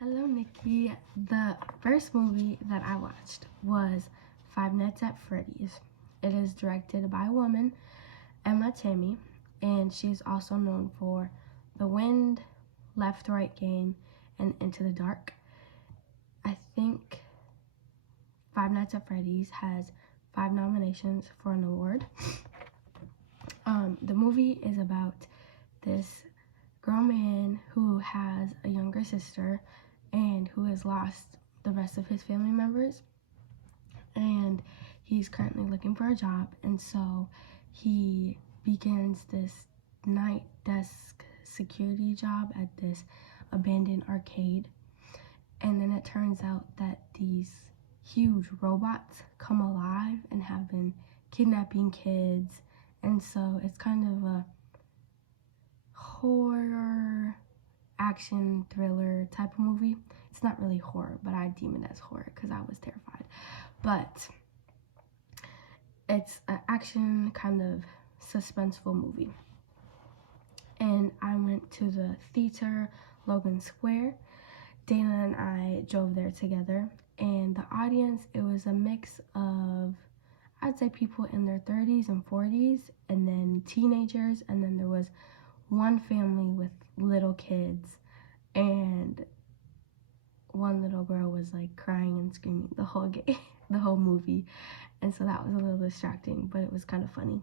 Hello, Nikki. The first movie that I watched was Five Nights at Freddy's. It is directed by a woman, Emma Tammy, and she's also known for The Wind, Left Right Game, and Into the Dark. I think Five Nights at Freddy's has 5 nominations for an award. The movie is about this grown man who has a younger sister and who has lost the rest of his family members, and he's currently looking for a job, and so he begins this night desk security job at this abandoned arcade. And then it turns out that these huge robots come alive and have been kidnapping kids, and so it's kind of a horror action thriller type of movie. It's not really horror, but I deem it as horror because I was terrified. But it's an action kind of suspenseful movie. And I went to the theater, Logan Square. Dana and I drove there together, and the audience, it was a mix of, I'd say, people in their 30s and 40s, and then teenagers, and then there was one family with little kids, and one little girl was like crying and screaming the whole movie, and so that was a little distracting, but it was kind of funny.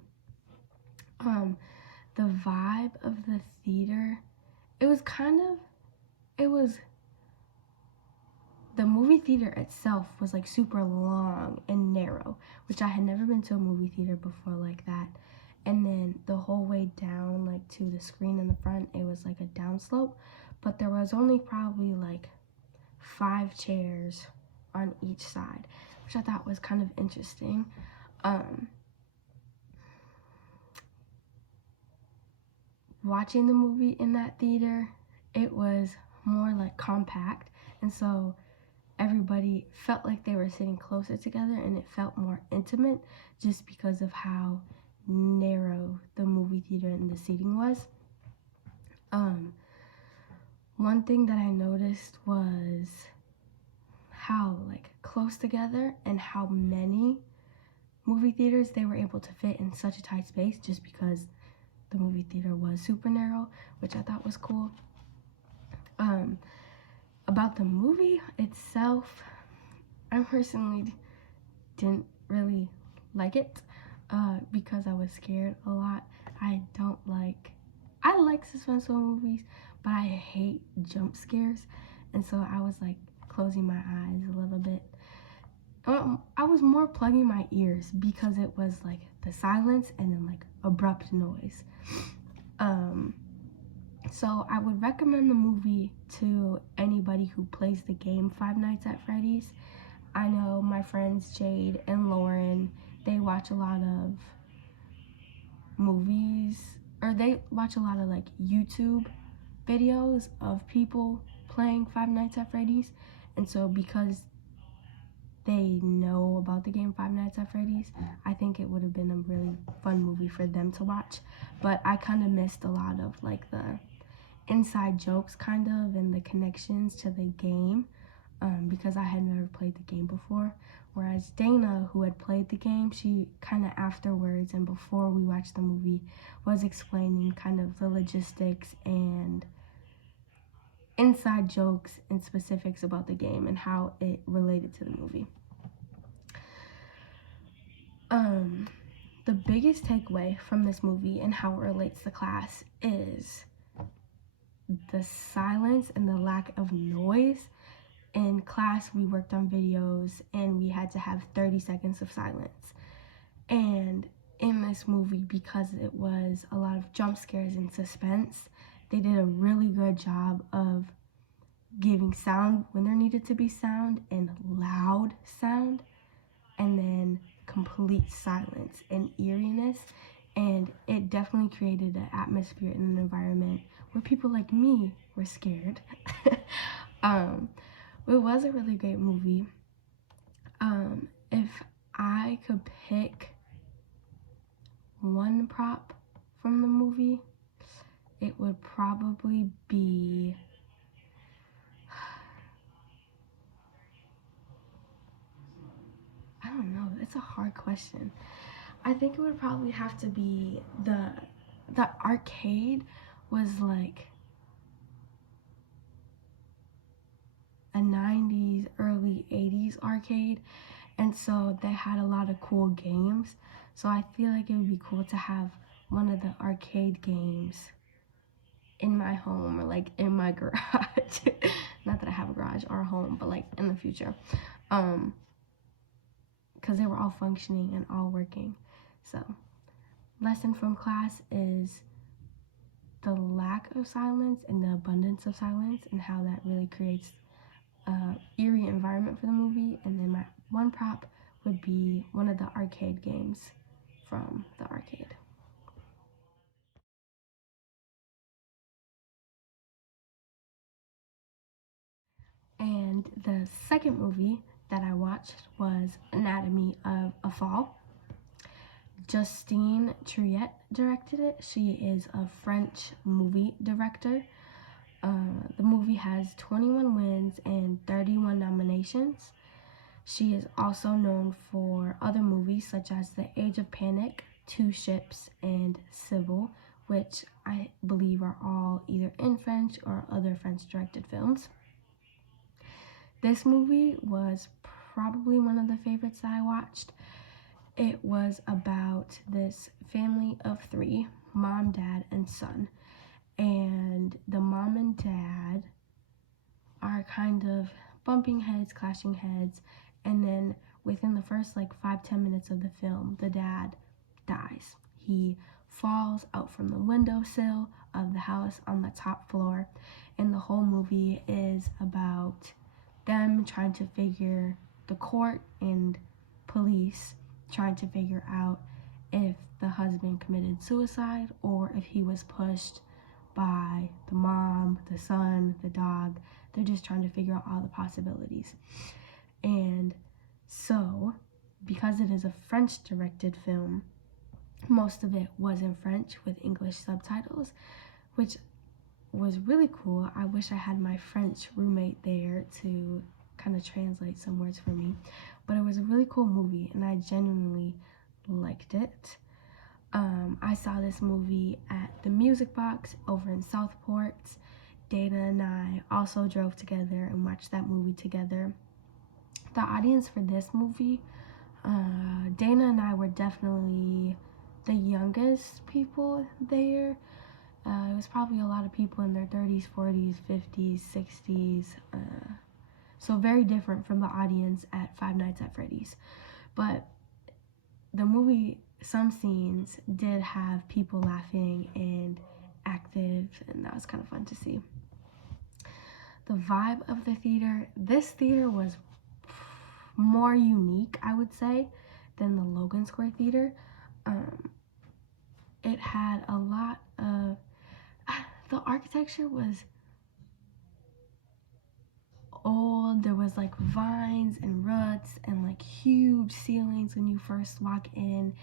The vibe of the theater, the movie theater itself was like super long and narrow, which I had never been to a movie theater before like that. And then the whole way down, like to the screen in the front, it was like a downslope, but there was only probably like 5 chairs on each side, which I thought was kind of interesting. Watching the movie in that theater, it was more like compact, and so everybody felt like they were sitting closer together, and it felt more intimate just because of how narrow the movie theater and the seating was. One thing that I noticed was how like close together and how many movie theaters they were able to fit in such a tight space, just because the movie theater was super narrow, which I thought was cool. About the movie itself, I personally didn't really like it because I was scared a lot. I like suspenseful movies, but I hate jump scares, and so I was like closing my eyes a little bit. I was more plugging my ears because it was like the silence and then like abrupt noise. So I would recommend the movie to anybody who plays the game Five Nights at Freddy's. I know my friends Jade and Lauren, they watch a lot of movies, or they watch a lot of like YouTube videos of people playing Five Nights at Freddy's, and so because they know about the game Five Nights at Freddy's, I think it would have been a really fun movie for them to watch. But I kind of missed a lot of like the inside jokes kind of and the connections to the game because I had never played the game before. Whereas Dana, who had played the game, she kind of afterwards and before we watched the movie was explaining kind of the logistics and inside jokes and specifics about the game and how it related to the movie. The biggest takeaway from this movie and how it relates to class is the silence and the lack of noise. In class, we worked on videos and we had to have 30 seconds of silence. And in this movie, because it was a lot of jump scares and suspense, they did a really good job of giving sound when there needed to be sound and loud sound, and then complete silence and eeriness. And it definitely created an atmosphere and an environment where people like me were scared. It was a really great movie. If I could pick one prop from the movie, it would probably be it's a hard question. I think it would probably have to be the arcade was like a 90s, early 80s arcade, and so they had a lot of cool games. So I feel like it would be cool to have one of the arcade games in my home, or like in my garage. Not that I have a garage or a home, but like in the future. Because they were all functioning and all working. So, lesson from class is the lack of silence and the abundance of silence, and how that really creates a eerie environment for the movie. And then my one prop would be one of the arcade games from the arcade. And the second movie that I watched was Anatomy of a Fall. Justine Triet directed it. She is a French movie director. The movie has 21 wins and 31 nominations. She is also known for other movies such as The Age of Panic, Two Ships, and Sybil, which I believe are all either in French or other French-directed films. This movie was probably one of the favorites that I watched. It was about this family of three, mom, dad, and son. And the mom and dad are kind of bumping heads, clashing heads, and then within the first like 5-10 minutes of the film, the dad dies. He falls out from the windowsill of the house on the top floor, and the whole movie is about them trying to figure, the court and police trying to figure out if the husband committed suicide or if he was pushed by the mom, the son, the dog. They're just trying to figure out all the possibilities. And so, because it is a French-directed film, most of it was in French with English subtitles, which was really cool. I wish I had my French roommate there to kind of translate some words for me. But it was a really cool movie, and I genuinely liked it. I saw this movie at the Music Box over in Southport. Dana and I also drove together and watched that movie together. The audience for this movie, Dana and I were definitely the youngest people there. It was probably a lot of people in their 30s, 40s, 50s, 60s. So very different from the audience at Five Nights at Freddy's. But the movie, some scenes did have people laughing and active, and that was kind of fun to see. The vibe of the theater, this theater was more unique, I would say, than the Logan Square Theater. It had a lot of, the architecture was old. There was like vines and roots and like huge ceilings when you first walk in,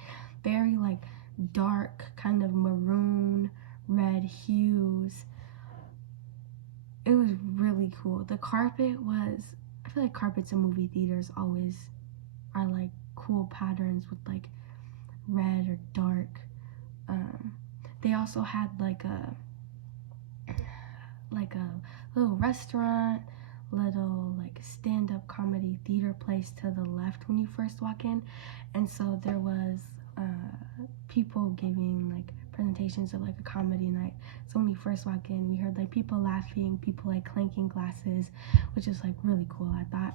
very like dark kind of maroon red hues. It was really cool. The carpet was, I feel like carpets in movie theaters always are like cool patterns with like red or dark. They also had like a little restaurant, little like stand-up comedy theater place to the left when you first walk in, and so there was people giving like presentations of like a comedy night. So when we first walk in, we heard like people laughing, people like clanking glasses, which is like really cool, I thought.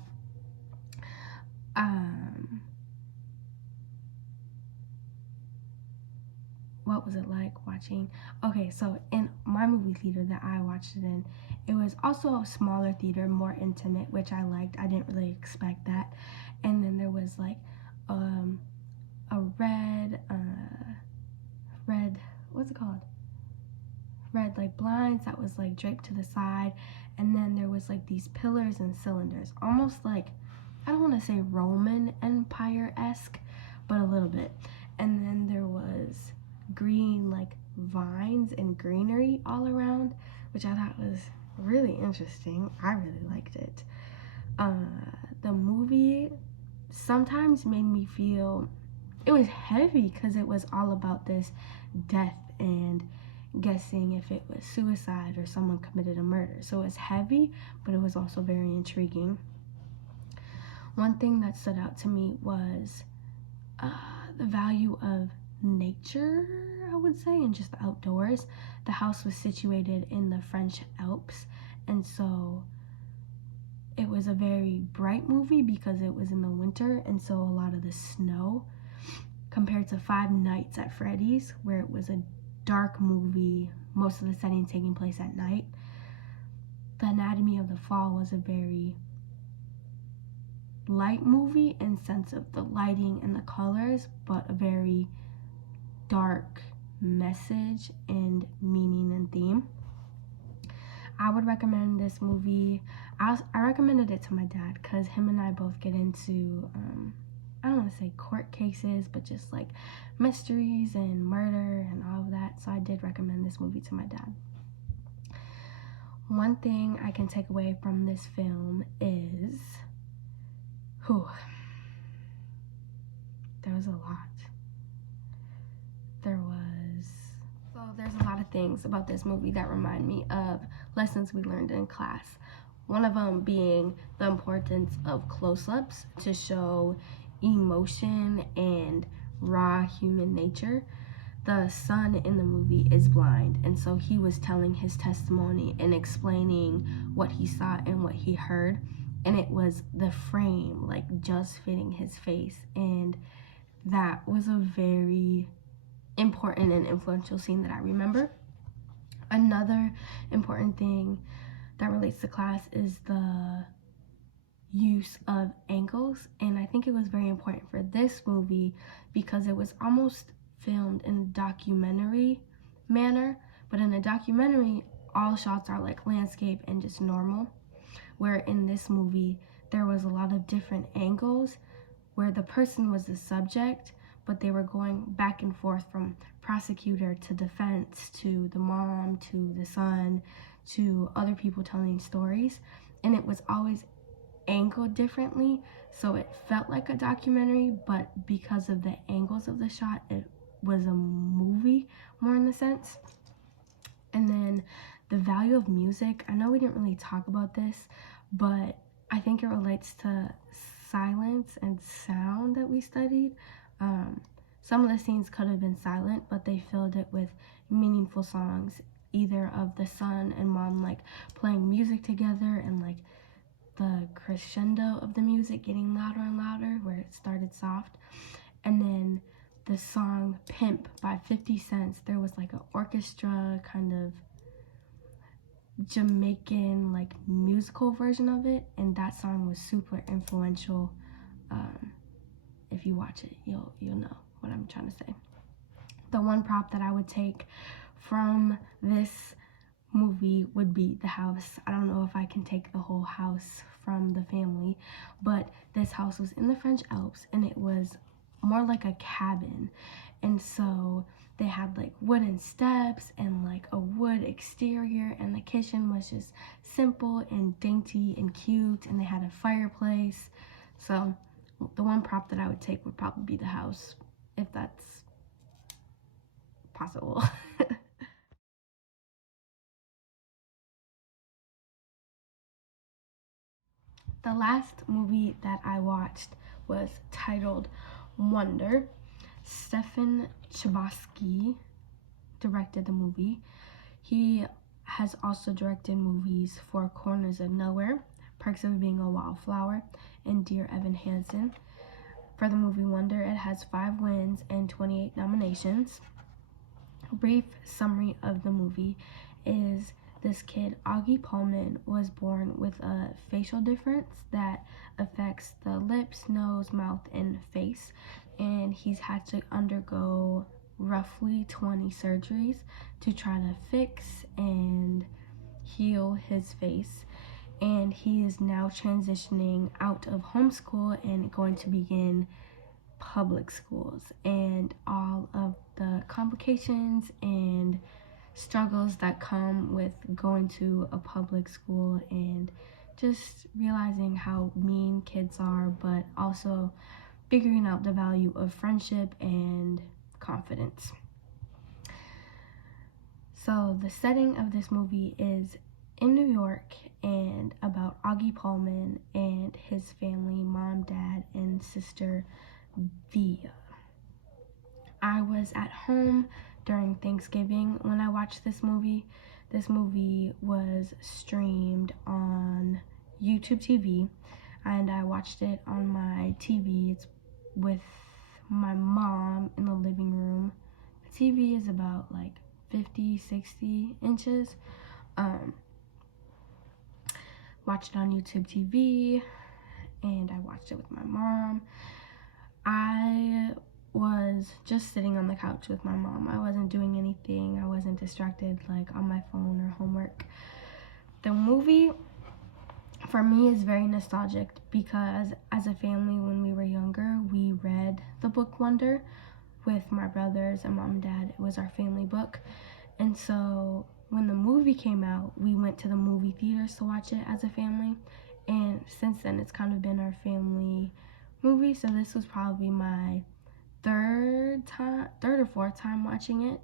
What was it like watching? Okay, so in my movie theater that I watched it in, it was also a smaller theater, more intimate, which I liked. I didn't really expect that. And then there was like a red, what's it called? Red like blinds that was like draped to the side, and then there was like these pillars and cylinders, almost like, I don't want to say Roman Empire-esque, but a little bit. And then there was green like vines and greenery all around, which I thought was really interesting. I really liked it. The movie sometimes made me feel, it was heavy because it was all about this death and guessing if it was suicide or someone committed a murder. So it was heavy, but it was also very intriguing. One thing that stood out to me was the value of nature, I would say, and just the outdoors. The house was situated in the French Alps, and so it was a very bright movie because it was in the winter, and so a lot of the snow, compared to Five Nights at Freddy's, where it was a dark movie, most of the setting taking place at night. The Anatomy of the Fall was a very light movie in sense of the lighting and the colors, but a very dark message and meaning and theme. I would recommend this movie. I recommended it to my dad because him and I both get into I don't want to say court cases, but just like mysteries and murder and all of that. So I did recommend this movie to my dad. One thing I can take away from this film is, there was a lot. There's a lot of things about this movie that remind me of lessons we learned in class. One of them being the importance of close-ups to show emotion and raw human nature. The son in the movie is blind, and so he was telling his testimony and explaining what he saw and what he heard, and it was the frame like just fitting his face, and that was a very important and influential scene that I remember. Another important thing that relates to class is the use of angles, and I think it was very important for this movie because it was almost filmed in a documentary manner, but in a documentary all shots are like landscape and just normal, where in this movie there was a lot of different angles where the person was the subject, but they were going back and forth from prosecutor to defense to the mom to the son to other people telling stories, and it was always angled differently, so it felt like a documentary, but because of the angles of the shot, it was a movie more in the sense. And then the value of music, I know we didn't really talk about this, but I think it relates to silence and sound that we studied. Some of the scenes could have been silent, but they filled it with meaningful songs, either of the son and mom like playing music together and like the crescendo of the music getting louder and louder where it started soft. And then the song Pimp by 50 Cent, there was like an orchestra kind of Jamaican like musical version of it, and that song was super influential. If you watch it, you'll know what I'm trying to say. The one prop that I would take from this movie would be the house. I don't know if I can take the whole house from the family, but this house was in the French Alps and it was more like a cabin, and so they had like wooden steps and like a wood exterior, and the kitchen was just simple and dainty and cute, and they had a fireplace. So the one prop that I would take would probably be the house, if that's possible. The last movie that I watched was titled Wonder. Stefan Chbosky directed the movie. He has also directed movies for Corners of Nowhere, Perks of Being a Wallflower, and Dear Evan Hansen. For the movie Wonder, it has 5 wins and 28 nominations. A brief summary of the movie is this kid, Augie Pullman, was born with a facial difference that affects the lips, nose, mouth, and face, and he's had to undergo roughly 20 surgeries to try to fix and heal his face. And he is now transitioning out of homeschool and going to begin public schools, and all of the complications and struggles that come with going to a public school and just realizing how mean kids are, but also figuring out the value of friendship and confidence. So the setting of this movie is in New York and about Augie Pullman and his family, mom, dad, and sister Via. I was at home during Thanksgiving when I watched this movie. This movie was streamed on YouTube TV, and I watched it on my TV. It's with my mom in the living room. The TV is about like 50, 60 inches. Watched it on YouTube TV, and I watched it with my mom. I was just sitting on the couch with my mom. I wasn't doing anything. I wasn't distracted like on my phone or homework. The movie for me is very nostalgic because as a family when we were younger, we read the book Wonder with my brothers and mom and dad. It was our family book. And so when the movie came out, we went to the movie theaters to watch it as a family. And since then, it's kind of been our family movie. So this was probably my third or fourth time watching it.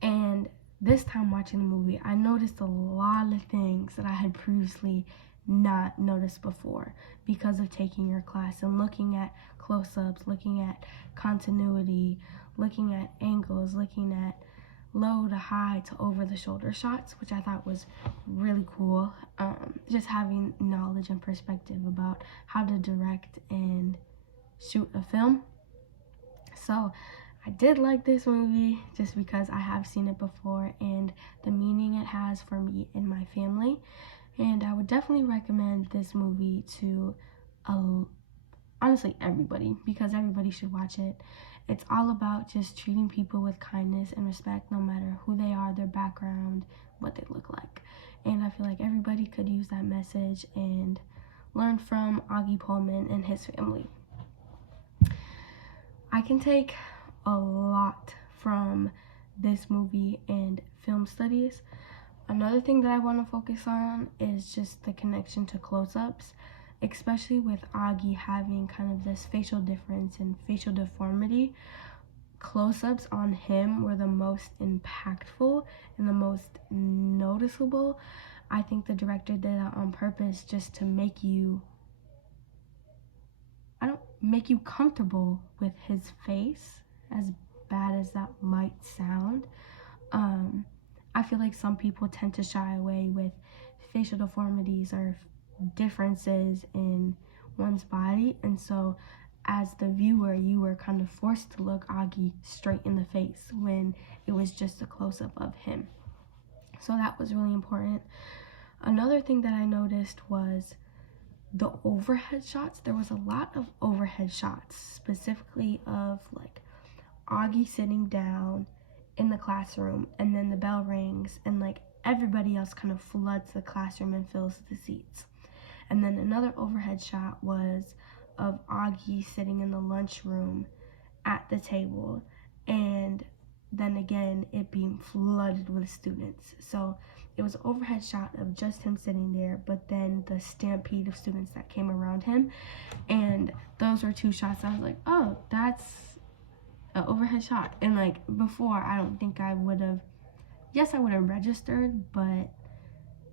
And this time watching the movie, I noticed a lot of things that I had previously not noticed before because of taking your class and looking at close-ups, looking at continuity, looking at angles, looking at low to high to over the shoulder shots, which I thought was really cool. Just having knowledge and perspective about how to direct and shoot a film. So I did like this movie just because I have seen it before and the meaning it has for me and my family. And I would definitely recommend this movie to honestly everybody, because everybody should watch it. It's all about just treating people with kindness and respect no matter who they are, their background, what they look like. And I feel like everybody could use that message and learn from Augie Pullman and his family. I can take a lot from this movie and film studies. Another thing that I want to focus on is just the connection to close-ups, especially with Augie having kind of this facial difference and facial deformity. Close-ups on him were the most impactful and the most noticeable. I think the director did that on purpose just to make you comfortable with his face, as bad as that might sound. I feel like some people tend to shy away with facial deformities or differences in one's body, and so as the viewer, you were kind of forced to look Augie straight in the face when it was just a close-up of him. So that was really important. Another thing that I noticed was the overhead shots. There was a lot of overhead shots, specifically of like Augie sitting down in the classroom, and then the bell rings and like everybody else kind of floods the classroom and fills the seats. And then another overhead shot was of Augie sitting in the lunchroom at the table, and then again it being flooded with students. So it was an overhead shot of just him sitting there, but then the stampede of students that came around him. And those were two shots I was like, oh, that's an overhead shot. And like before, I don't think I would have, yes, I would have registered, but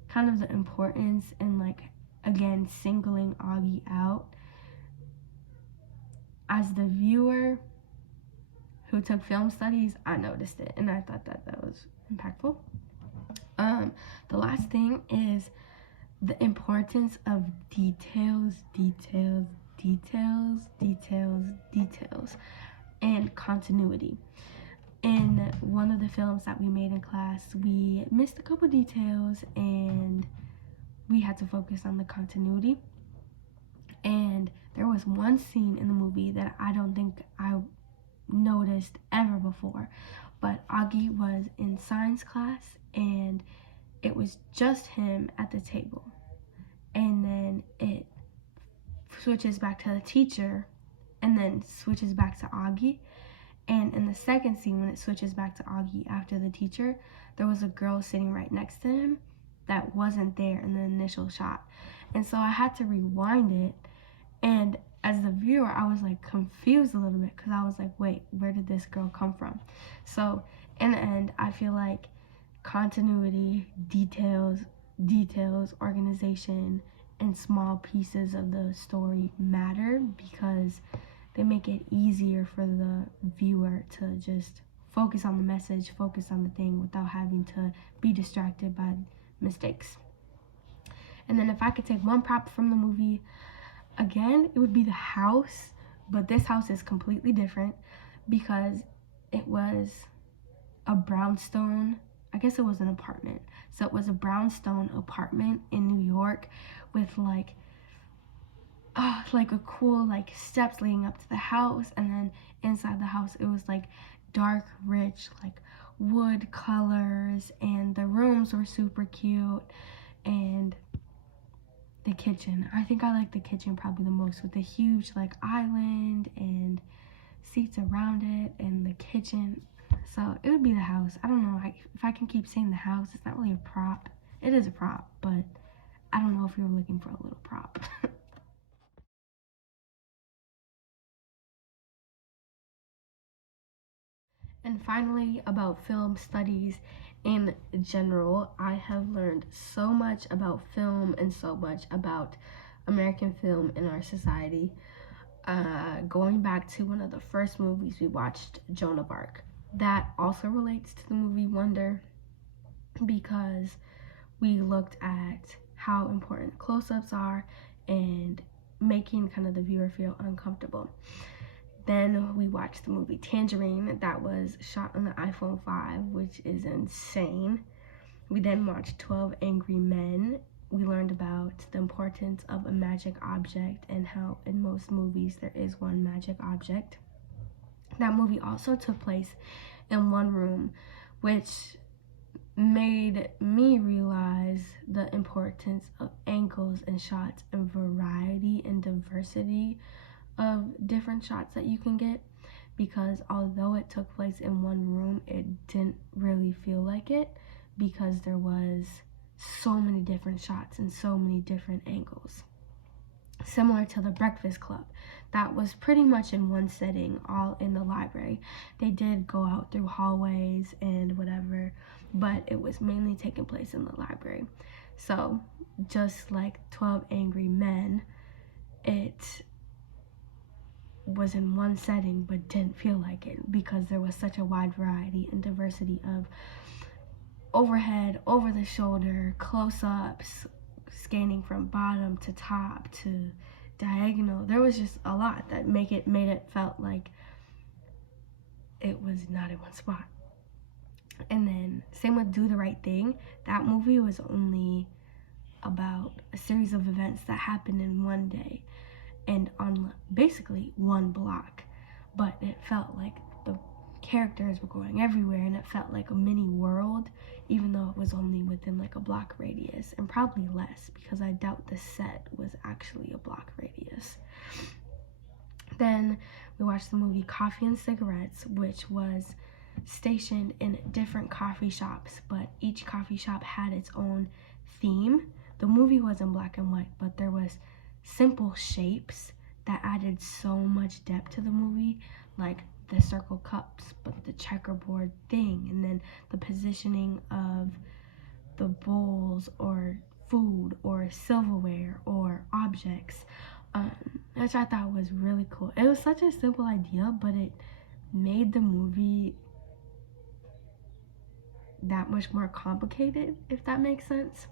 kind of the importance and like, again, singling Augie out. As the viewer who took film studies, I noticed it, and I thought that that was impactful. The last thing is the importance of details, and continuity. In one of the films that we made in class, we missed a couple details and we had to focus on the continuity. And there was one scene in the movie that I don't think I noticed ever before, but Augie was in science class and it was just him at the table, and then it switches back to the teacher and then switches back to Augie. And in the second scene, when it switches back to Augie after the teacher, there was a girl sitting right next to him, that wasn't there in the initial shot. And so I had to rewind it, and as the viewer I was like confused a little bit because I was like, wait, where did this girl come from? So in the end, I feel like continuity, details, organization, and small pieces of the story matter because they make it easier for the viewer to just focus on the message, focus on the thing without having to be distracted by mistakes. And then if I could take one prop from the movie, again, it would be the house, but this house is completely different because it was a brownstone, I guess it was an apartment. So it was a brownstone apartment in New York with like a cool like steps leading up to the house, and then inside the house it was like dark, rich, like wood colors, and the rooms were super cute. And the kitchen, I think I like the kitchen probably the most, with the huge like island and seats around it and the kitchen. So it would be the house. I don't know if I can keep saying the house. It's not really a prop. It is a prop, but I don't know if you're looking for a little prop. And finally, about film studies in general, I have learned so much about film and so much about American film in our society. Going back to one of the first movies we watched, Joan of Arc, that also relates to the movie Wonder because we looked at how important close-ups are and making kind of the viewer feel uncomfortable. Then we watched the movie Tangerine that was shot on the iPhone 5, which is insane. We then watched 12 Angry Men. We learned about the importance of a magic object and how in most movies there is one magic object. That movie also took place in one room, which made me realize the importance of angles and shots and variety and diversity of different shots that you can get, because although it took place in one room, it didn't really feel like it because there was so many different shots and so many different angles. Similar to The Breakfast Club, that was pretty much in one setting, all in the library. They did go out through hallways and whatever, but it was mainly taking place in the library. So just like 12 Angry Men, it was in one setting but didn't feel like it because there was such a wide variety and diversity of overhead, over the shoulder, close-ups, scanning from bottom to top to diagonal. There was just a lot that made it felt like it was not in one spot. And then same with Do the Right Thing. That movie was only about a series of events that happened in one day and on basically one block, but it felt like the characters were going everywhere and it felt like a mini world, even though it was only within like a block radius, and probably less because I doubt the set was actually a block radius. Then we watched the movie Coffee and Cigarettes, which was stationed in different coffee shops, but each coffee shop had its own theme. The movie was in black and white, but there was simple shapes that added so much depth to the movie, like the circle cups, but the checkerboard thing, and then the positioning of the bowls or food or silverware or objects, which I thought was really cool. It was such a simple idea, but it made the movie that much more complicated, if that makes sense.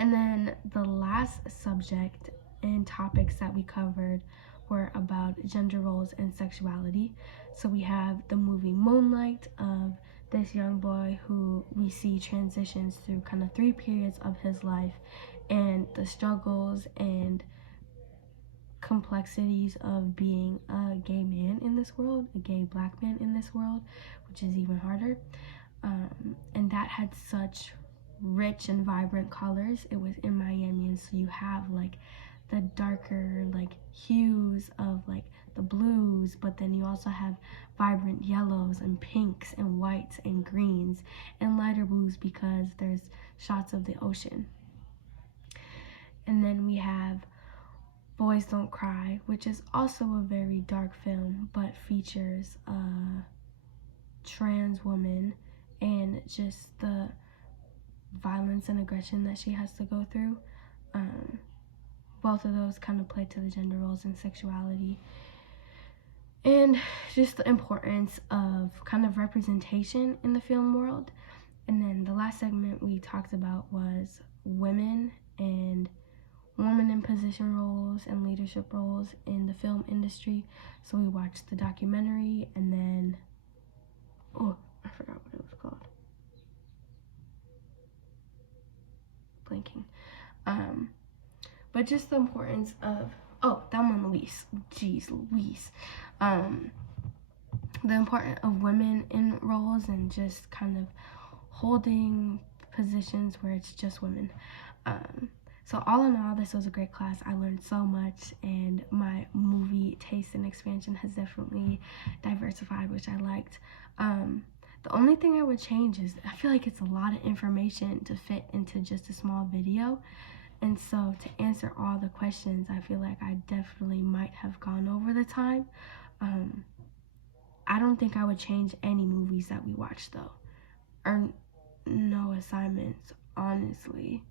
And then the last subject and topics that we covered were about gender roles and sexuality. So we have the movie Moonlight of this young boy who we see transitions through kind of 3 periods of his life and the struggles and complexities of being a gay man in this world, a gay black man in this world, which is even harder. And that had such rich and vibrant colors. It was in Miami, and so you have like the darker like hues of like the blues, but then you also have vibrant yellows and pinks and whites and greens and lighter blues because there's shots of the ocean. And then we have Boys Don't Cry, which is also a very dark film, but features a trans woman and just the violence and aggression that she has to go through. Both of those kind of play to the gender roles and sexuality. And just the importance of kind of representation in the film world. And then the last segment we talked about was women and women in position roles and leadership roles in the film industry. So we watched the documentary, and then, oh, I forgot what it was called. Blanking. But just the importance of, oh, Thelma and Louise. Jeez, Louise. The importance of women in roles and just kind of holding positions where it's just women. So all in all, this was a great class. I learned so much, and my movie taste and expansion has definitely diversified, which I liked. The only thing I would change is I feel like it's a lot of information to fit into just a small video. And so to answer all the questions, I feel like I definitely might have gone over the time. I don't think I would change any movies that we watched though, or no assignments, honestly.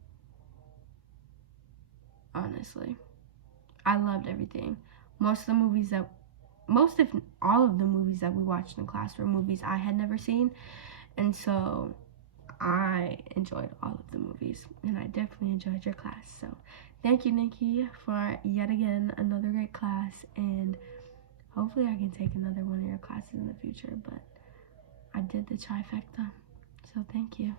I loved everything. Most if all of the movies that we watched in class were movies I had never seen, and so I enjoyed all of the movies, and I definitely enjoyed your class. So thank you, Nikki, for yet again another great class, and hopefully I can take another one of your classes in the future, but I did the trifecta, so thank you.